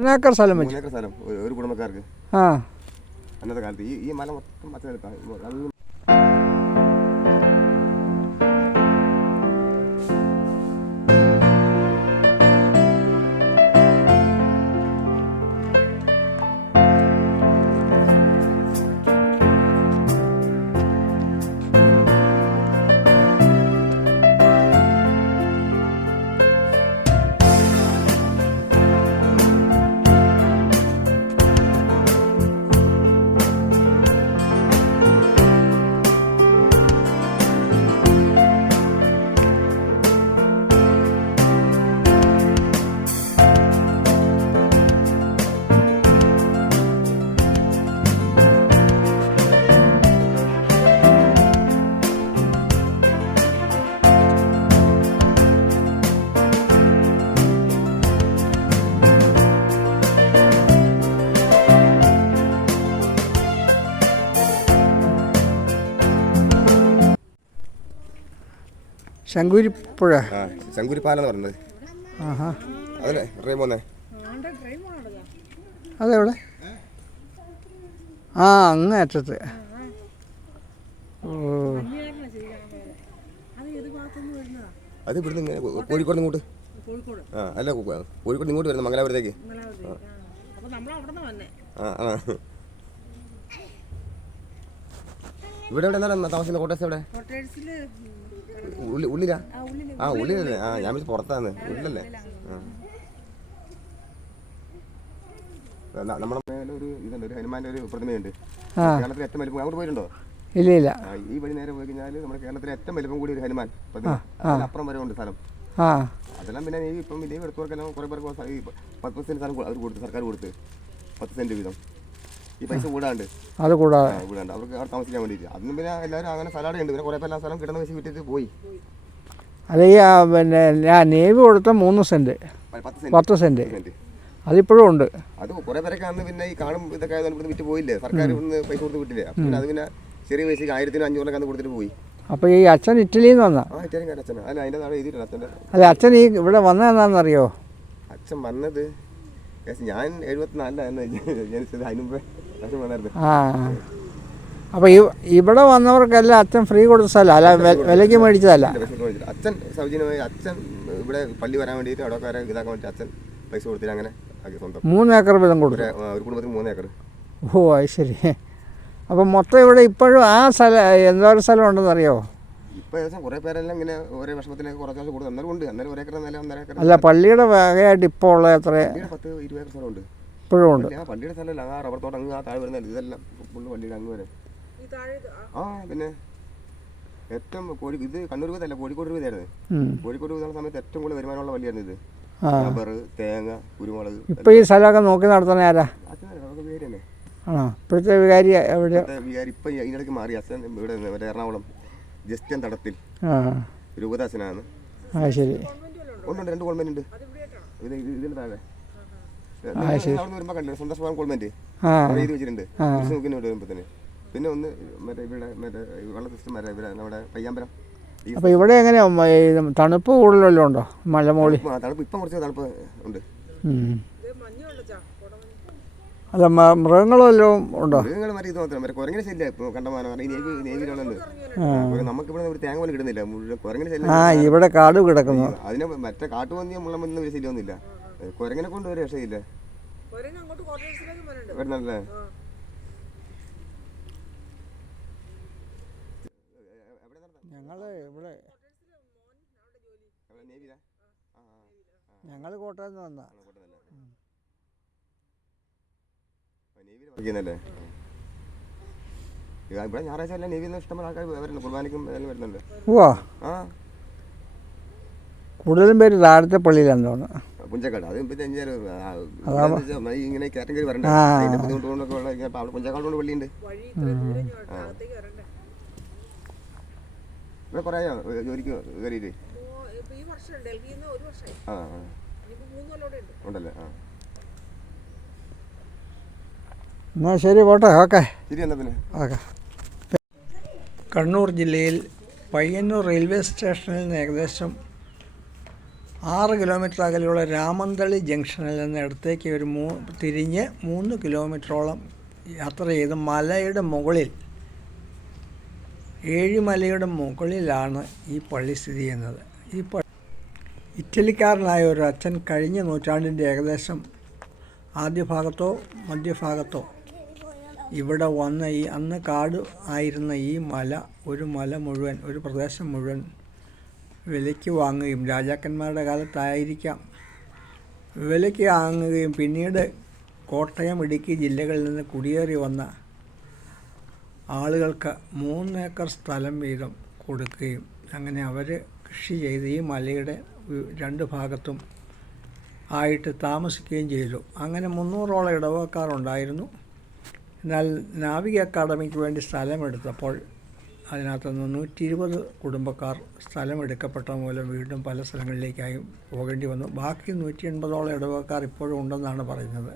3 acre സ്ഥലം വെച്ചു. 3 acre സ്ഥലം ഒരു കുടുംബക്കാർക്ക്. ആ അന്നത്തെ കാലത്ത് ഈ മല മൊത്തം അച്ഛനെടുത്താണ്. ശങ്കുരിപ്പുഴ, ശങ്കുരിപ്പാലെന്ന് പറയുന്നത്. അതല്ലേ ട്രെയിൻ പോകുന്നേ? അതെവിടെ? ആ അങ്ങ് അറ്റത്ത്. ഓ അത് ഇവിടുന്ന് ഇങ്ങനെ കോഴിക്കോട് ഇങ്ങോട്ട്. ആ അല്ല കോഴിക്കോട് ഇങ്ങോട്ട് വരുന്നത് മംഗലാപുരത്തേക്ക്. ഇവിടെ എവിടെ താമസിക്കുന്ന കോട്ടേഴ്സ് എവിടെ? ഉള്ളിലാ? ആ ഉള്ളിലല്ലേ? ആ ഞാൻ വിളിച്ച് പുറത്താന്ന്. ഉള്ളിലല്ലേ? നമ്മുടെ മേലെ ഒരു ഇതുണ്ട്, ഒരു ഹനുമാന്റെ ഒരു പ്രതിമയുണ്ട്. കേരളത്തിലെ ഏറ്റവും വലിപ്പം. അങ്ങോട്ട് പോയിട്ടുണ്ടോ? ഇല്ല ഇല്ല. ഈ വഴി നേരെ പോയി കഴിഞ്ഞാൽ നമ്മുടെ കേരളത്തിലെ ഏറ്റവും വലിപ്പം കൂടി ഒരു ഹനുമാൻ പ്രതിമ. അപ്പുറം വരെ ഉണ്ട് സ്ഥലം. അതെല്ലാം പിന്നെ നീ ഇപ്പം ലീവ് എടുത്തവർക്കെല്ലാം കുറെ പേർക്ക് 10 സെന്റ് സ്ഥലം അവർ കൊടുത്ത്, സർക്കാർ കൊടുത്ത് 10 സെന്റ് വീതം. ഈ പൈസ കൂടാണ്ട് കൂടാണ്ട് അവർക്ക് അവിടെ താമസിക്കാൻ വേണ്ടിയിട്ട്. അതൊന്നും പിന്നെ എല്ലാവരും അങ്ങനെ സ്ഥലം ഉണ്ട്. പിന്നെ കുറെ പേര് ആ സ്ഥലം കിടന്ന വെച്ച് വിട്ടിട്ട് പോയി. അത് ഈ പിന്നെ ഞാൻ നേവി കൊടുത്ത 3 സെന്റ് 10 സെന്റ് അതിപ്പോഴും ഉണ്ട്. അത് കുറെ പേരൊക്കെ അന്ന് പിന്നെ ഈ കാണും ഇതൊക്കെ ആയതുകൊണ്ട് വിറ്റ് പോയില്ലേ, സർക്കാർ ഇവിടുന്ന് പൈസ കൊടുത്ത് വിട്ടില്ലേ. പിന്നെ അത് പിന്നെ ചെറിയ പൈസക്ക് 1500 അന്ന് കൊടുത്തിട്ട് പോയി. അപ്പോൾ ഈ അച്ഛൻ ഇറ്റലിയിൽ നിന്ന് വന്നാ? ആ ഇറ്റാലിയൻ അച്ഛനാ. അല്ല അതിൻ്റെ നാളെ എഴുതിയിട്ടുണ്ട് അച്ഛൻ്റെ. അല്ല അച്ഛൻ ഈ ഇവിടെ വന്നതെന്നാണെന്നറിയോ? അച്ഛൻ വന്നത് ഞാൻ 74 ജനിച്ചത്. അതിന് മുമ്പേ അച്ഛൻ വന്നായിരുന്നു. ആ അപ്പോൾ ഇവിടെ വന്നവർക്കെല്ലാം അച്ഛൻ ഫ്രീ കൊടുത്ത സ്ഥലം അല്ല, വിലയ്ക്ക് മേടിച്ചതല്ല. അച്ഛൻ സൗജന്യമായി അച്ഛൻ ഇവിടെ പള്ളി വരാൻ വേണ്ടിയിട്ട് അവിടെക്കാരെ ഇതാക്കാൻ വേണ്ടി അച്ഛൻ പൈസ കൊടുത്തിട്ട് അങ്ങനെ സ്വന്തം 3 ഏക്കർ വീതം കൊടുത്തു ഒരു കുടുംബത്തിന് 3 ഏക്കർ. ഓ അത് ശരി. അപ്പം മൊത്തം ഇവിടെ ഇപ്പോഴും ആ സ്ഥലം എന്തോരം സ്ഥലം ഉണ്ടെന്ന് അറിയാമോ? ഇപ്പോൾ ഏകദേശം കുറേ പേരെല്ലാം ഇങ്ങനെ ഓരോ വിഷമത്തിലേക്ക് കുറച്ച് ദിവസം കൊടുത്തു. അന്നേരം ഉണ്ട്. അന്നേരം 1 ഏക്കർ നില 1.5 ഏക്കർ. അല്ല പള്ളിയുടെ വകയായിട്ട് ഇപ്പോൾ ഉള്ള എത്ര? 10-20 ഏക്കർ സ്ഥലമുണ്ട് ഇപ്പോഴും ഉണ്ട്. ആ പള്ളിയുടെ സ്ഥലമല്ല, ആ റബ്ബർ തോട്ടം അങ്ങ് ആ താഴെ വരുന്നില്ല. ഇതെല്ലാം ഫുള്ള് പള്ളിയുടെ അങ്ങ് വരെ. ആ പിന്നെ ഏറ്റവും ഇത് കണ്ണൂർ രൂപയല്ല, കോഴിക്കോട് രൂപയായിരുന്നു. കോഴിക്കോട് രൂപ സമയത്ത് ഏറ്റവും കൂടുതൽ വരുമാനമുള്ള പള്ളിയായിരുന്നു ഇത്. റബ്ബർ, തേങ്ങ, കുരുമുളക്. ഇപ്പൊ ഈ സ്ഥലമൊക്കെ നോക്കി നടത്തുന്ന ആരാ? പേര് തന്നെ. ആണോ ഇപ്പോഴത്തെ വികാരി? എവിടെ വികാരി? ഇപ്പം ഇതിനിടയ്ക്ക് മാറി. അച്ഛൻ ഇവിടെ മറ്റേ എറണാകുളം ജസ്റ്റൻ തടത്തിൽ രൂപദാസനാണ്. ആ ശരി. ഉണ്ട് 2 ഗവൺമെന്റ് ഉണ്ട്. ഇതിന് താഴെ അവിടെ വരുമ്പോൾ കണ്ടില്ല സന്തോഷ് ഭവൻ ഗവൺമെന്റ് എഴുതി വെച്ചിട്ടുണ്ട്. വരുമ്പോൾ തന്നെ പിന്നെ ഒന്ന് മറ്റേ ഇവിടെ മറ്റേ വെള്ള സിസ്റ്റം വരെ ഇവിടെ നമ്മുടെ പയ്യാമ്പലം. അപ്പോൾ ഇവിടെ എങ്ങനെയാ തണുപ്പ് കൂടുതലല്ലോ ഉണ്ടോ? മലമോളി തണുപ്പ് ഇപ്പം കുറച്ച് തണുപ്പ് ഉണ്ട്. അല്ല മൃഗങ്ങളെല്ലാം ഉണ്ടോ? മൃഗങ്ങൾ മറ്റേ ഇത് മാത്രം മറ്റേ കുരങ്ങിന് ശല്യം ഇപ്പോൾ കണ്ടമാനം. ഈ നേവിയിലുള്ളത് നമുക്കിവിടെ ഒരു തേങ്ങ പോലും കിട്ടുന്നില്ല. മുഴുവൻ കുരങ്ങിന് ശല്യം. ഇവിടെ കാട് കിടക്കുന്നു. അതിന് മറ്റേ കാട്ടുപന്നിയും മുള്ളമൊന്നും ഒരു ശല്യമൊന്നുമില്ല. കുരങ്ങിനെ കൊണ്ട് ഒരു രക്ഷയില്ല. വരുന്നല്ലേ? ഞങ്ങൾ കോട്ടയത്ത് നിന്ന് വന്നാ. ഇവിടെ ഞായറാഴ്ച എല്ലാം നേവിയിൽ നിന്ന് ഇഷ്ടംപോലെ ആൾക്കാർ വരുന്നുണ്ട്. കുർബാനയ്ക്കും എല്ലാം വരുന്നുണ്ട്. ആ കൂടുതലും പേര് താഴത്തെ പള്ളിയിലാന്ന് തോന്നുന്നു. പുഞ്ചക്കാട് അത് പിന്നെ ഇങ്ങനെ കയറ്റം കയറി വരണ്ട ബുദ്ധിമുട്ട് കൊണ്ടൊക്കെ ഉള്ള അവിടെ പുഞ്ചക്കാട് കൊണ്ട് പള്ളിയുണ്ട്. ഇവിടെ കുറേ ജോലിക്ക് കയറിയിട്ട് ഉണ്ടല്ലേ? ആ എന്നാൽ ശരി പോട്ടെ. ഓക്കെ ശരി. എന്നാ പിന്നെ ഓക്കെ. കണ്ണൂർ ജില്ലയിൽ പയ്യന്നൂർ റെയിൽവേ സ്റ്റേഷനിൽ നിന്ന് ഏകദേശം 6 കിലോമീറ്റർ അകലെയുള്ള രാമന്തളി ജംഗ്ഷനിൽ നിന്ന് ഇടത്തേക്ക് ഒരു തിരിഞ്ഞ് 3 കിലോമീറ്ററോളം യാത്ര ചെയ്ത് മലയുടെ മുകളിൽ, ഏഴിമലയുടെ മുകളിലാണ് ഈ പള്ളി സ്ഥിതി ചെയ്യുന്നത്. ഇറ്റലിക്കാരനായ ഒരു അച്ഛൻ കഴിഞ്ഞ നൂറ്റാണ്ടിൻ്റെ ഏകദേശം ആദ്യ ഭാഗത്തോ മധ്യഭാഗത്തോ ഇവിടെ വന്ന് അന്ന് കാട് ആയിരുന്ന ഈ മല, ഒരു പ്രദേശം മുഴുവൻ വിലയ്ക്ക് വാങ്ങുകയും, രാജാക്കന്മാരുടെ കാലത്തായിരിക്കാം, വിലയ്ക്ക് വാങ്ങുകയും പിന്നീട് കോട്ടയം, ഇടുക്കി ജില്ലകളിൽ നിന്ന് കുടിയേറി വന്ന ആളുകൾക്ക് 3 ഏക്കർ സ്ഥലം വീതം കൊടുക്കുകയും അങ്ങനെ അവർ കൃഷി ചെയ്ത് ഈ മലയുടെ 2 ഭാഗത്തും ആയിട്ട് താമസിക്കുകയും ചെയ്തു. അങ്ങനെ 300ഓളം ഇടവകക്കാരുണ്ടായിരുന്നു. എന്നാൽ നാവിക അക്കാദമിക്ക് വേണ്ടി സ്ഥലമെടുത്തപ്പോൾ അതിനകത്തുനിന്ന് 120 കുടുംബക്കാർ സ്ഥലമെടുക്കപ്പെട്ട മൂലം വീണ്ടും പല സ്ഥലങ്ങളിലേക്കായി പോകേണ്ടി വന്നു. ബാക്കി 180ഓളം ഇടവകക്കാർ ഇപ്പോഴും ഉണ്ടെന്നാണ് പറയുന്നത്.